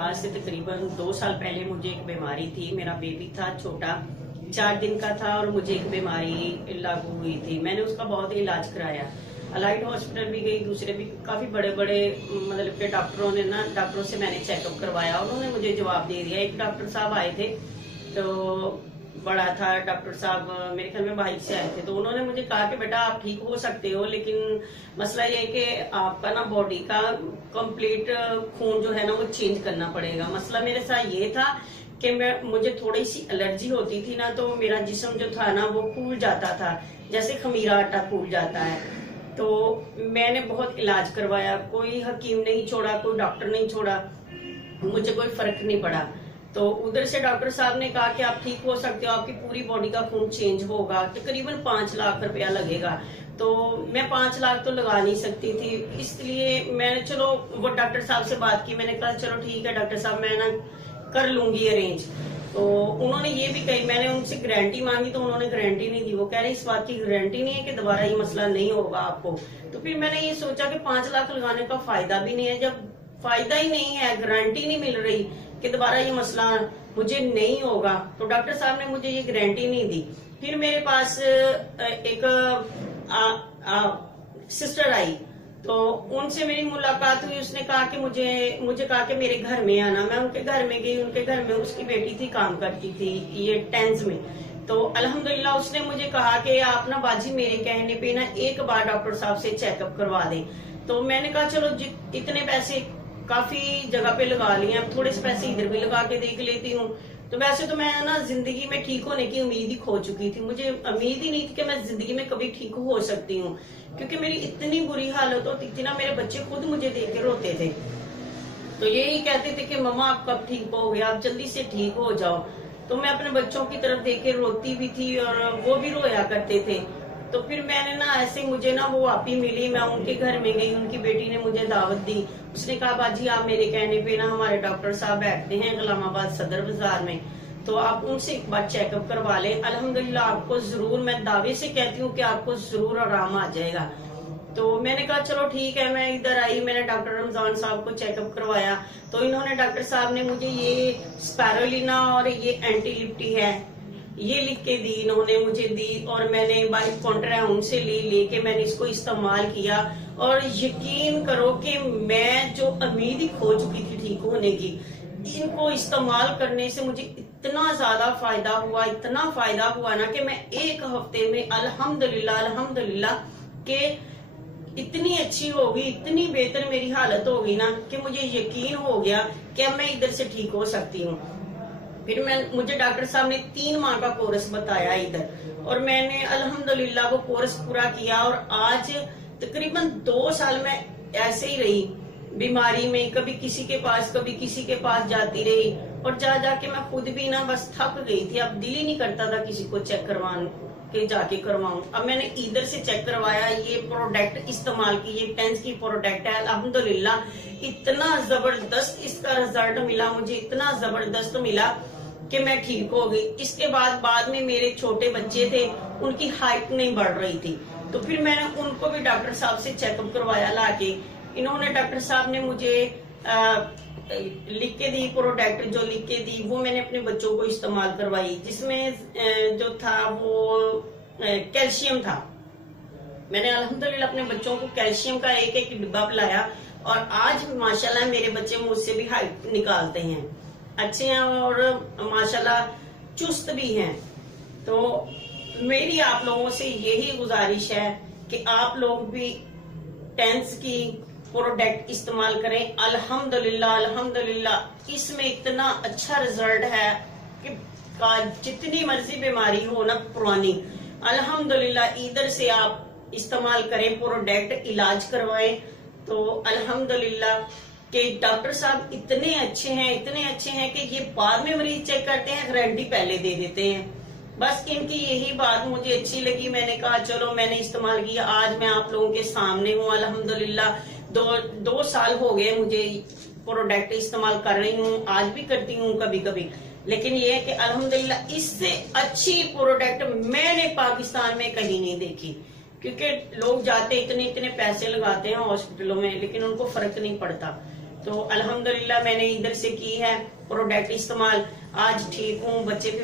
आज से तकरीबन 2 साल पहले मुझे एक बीमारी थी। मेरा बेबी था छोटा, 4 दिन का था और मुझे एक बीमारी लागू हुई थी। मैंने उसका बहुत ही इलाज कराया, अलाइड हॉस्पिटल भी गई, दूसरे भी काफी बड़े बड़े मतलब के डॉक्टरों से मैंने चेकअप करवाया। उन्होंने मुझे जवाब दे दिया। एक डॉक्टर साहब आए थे, तो बड़ा था डॉक्टर साहब, मेरे ख्याल में बाइक से आए थे। तो उन्होंने मुझे कहा कि बेटा आप ठीक हो सकते हो, लेकिन मसला ये है कि आपका ना बॉडी का कंप्लीट खून जो है ना वो चेंज करना पड़ेगा। मसला मेरे साथ ये था कि मुझे थोड़ी सी एलर्जी होती थी ना, तो मेरा जिस्म जो था ना वो फूल जाता था, जैसे खमीरा आटा फूल जाता है। तो मैंने बहुत इलाज करवाया, कोई हकीम नहीं छोड़ा, कोई डॉक्टर नहीं छोड़ा, मुझे कोई फर्क नहीं पड़ा। तो उधर से डॉक्टर साहब ने कहा कि आप ठीक हो सकते हो, आपकी पूरी बॉडी का खून चेंज होगा, तकरीबन 5 लाख रुपया लगेगा। तो मैं 5 लाख तो लगा नहीं सकती थी, इसलिए मैंने चलो वो डॉक्टर साहब से बात की। मैंने कहा चलो ठीक है डॉक्टर साहब, मैं ना कर लूंगी अरेंज। तो उन्होंने ये भी कही, मैंने उनसे गारंटी मांगी तो उन्होंने गारंटी नहीं दी। वो कह रहे इस बात की गारंटी नहीं है कि दोबारा ये मसला नहीं होगा आपको। तो फिर मैंने ये सोचा कि 5 लाख लगाने का फायदा भी नहीं है। जब फायदा ही नहीं है, गारंटी नहीं मिल रही कि दोबारा ये मसला मुझे नहीं होगा, तो डॉक्टर साहब ने मुझे ये गारंटी नहीं दी। फिर मेरे पास एक सिस्टर आई, तो उनसे मेरी मुलाकात हुई। उसने कहा कि मुझे कहा कि मेरे घर में आना। मैं उनके घर में गई। उनके घर में उसकी बेटी थी, काम करती थी ये 10th में। तो अल्हम्दुलिल्लाह उसने मुझे कहा कि आप ना बाजी मेरे कहने पे ना एक बार डॉक्टर साहब से चेकअप करवा दें। तो मैंने कहा चलो इतने पैसे काफी जगह पे लगा लिए, अब थोड़े से पैसे इधर भी लगा के देख लेती हूँ। तो वैसे तो मैं ना जिंदगी में ठीक होने की उम्मीद ही खो चुकी थी। मुझे उम्मीद ही नहीं थी कि मैं जिंदगी में कभी ठीक हो सकती हूँ, क्योंकि मेरी इतनी बुरी हालत होती थी ना, मेरे बच्चे खुद मुझे देख के रोते थे। तो यही कहते थे कि मम्मा आप कब ठीक हो गए, आप जल्दी से ठीक हो जाओ। तो मैं अपने बच्चों की तरफ देख के रोती भी थी और वो भी रोया करते थे। तो फिर मैंने ना ऐसे मुझे ना वो आपी मिली, मैं उनके घर में गई, उनकी बेटी ने मुझे दावत दी। उसने कहा बाजी आप मेरे कहने पे ना हमारे डॉक्टर साहब बैठते हैं गुलामाबाद सदर बाजार में, तो आप उनसे एक बार चेकअप करवा लें। अल्हम्दुलिल्लाह आपको जरूर, मैं दावे से कहती हूँ कि आपको जरूर आराम आ जाएगा। तो मैंने कहा चलो ठीक है। मैं इधर आई, मैंने डॉक्टर रमजान साहब को चेकअप करवाया। तो इन्होंने डॉक्टर साहब ने मुझे ये स्पैरोलिना और ये एंटीलिप्टी है ये लिख के दी, इन्होंने मुझे दी, और मैंने बाइक काउंटर है उनसे लेके मैंने इसको इस्तेमाल किया। और यकीन करो कि मैं जो उम्मीद ही खो चुकी थी ठीक होने की, इनको इस्तेमाल करने से मुझे इतना ज्यादा फायदा हुआ, इतना फायदा हुआ ना कि मैं 1 हफ्ते में अल्हम्दुलिल्लाह के इतनी अच्छी हो गई, इतनी बेहतर मेरी हालत हो गई ना कि मुझे यकीन हो गया कि अब मैं इधर से ठीक हो सकती हूँ। फिर मुझे डॉक्टर साहब ने 3 माह का कोर्स बताया इधर, और मैंने अल्हम्दुलिल्लाह वो कोर्स पूरा किया। और आज तकरीबन 2 साल मैं ऐसे ही रही बीमारी में, कभी किसी के पास कभी किसी के पास जाती रही, और जाके मैं खुद भी ना बस थक गई थी। अब दिल ही नहीं करता था किसी को चेक के जाके करवाऊं। अब मैंने इधर से चेक करवाया, ये प्रोडक्ट इस्तेमाल की, ये 10th की प्रोडक्ट है। अल्हम्दुलिल्लाह इतना जबरदस्त इसका रिजल्ट मिला मुझे, इतना जबरदस्त मिला कि मैं ठीक हो गई। इसके बाद में मेरे छोटे बच्चे थे, उनकी हाइट नहीं बढ़ रही थी, तो फिर मैंने उनको भी डॉक्टर साहब से चेकअप करवाया लाके। इन्होंने डॉक्टर साहब ने मुझे लिख के दी प्रोडक्ट, जो लिख के दी वो मैंने अपने बच्चों को इस्तेमाल करवाई, जिसमें जो था वो कैल्शियम था। मैंने अल्हम्दुलिल्लाह अपने बच्चों को कैल्शियम का एक डिब्बा पिलाया, और आज माशाल्लाह मेरे बच्चे मुझसे भी हाइट निकालते हैं, अच्छे हैं और माशाल्लाह चुस्त भी हैं। तो मेरी आप लोगों से यही गुजारिश है कि आप लोग भी 10th की प्रोडक्ट इस्तेमाल करें। अल्हम्दुलिल्लाह इसमें इतना अच्छा रिजल्ट है कि जितनी मर्जी बीमारी हो ना पुरानी, अल्हम्दुलिल्लाह इधर से आप इस्तेमाल करें प्रोडक्ट, इलाज करवाएं। तो अल्हम्दुलिल्लाह कि डॉक्टर साहब इतने अच्छे हैं कि ये बाद में मरीज चेक करते हैं, गारंटी पहले दे देते हैं। बस इनकी यही बात मुझे अच्छी लगी। मैंने कहा चलो मैंने इस्तेमाल किया, आज मैं आप लोगों के सामने हूँ। अल्हम्दुलिल्लाह 2 साल हो गए मुझे प्रोडक्ट इस्तेमाल कर रही हूँ, आज भी करती हूँ कभी कभी। लेकिन ये है कि अल्हम्दुलिल्लाह इससे अच्छी प्रोडक्ट मैंने पाकिस्तान में कहीं नहीं देखी, क्योंकि लोग जाते इतने पैसे लगाते हैं हॉस्पिटलों में, लेकिन उनको फर्क नहीं पड़ता। तो अल्हम्दुलिल्लाह मैंने इधर से की है प्रोडक्ट इस्तेमाल, आज ठीक हूँ, बच्चे भी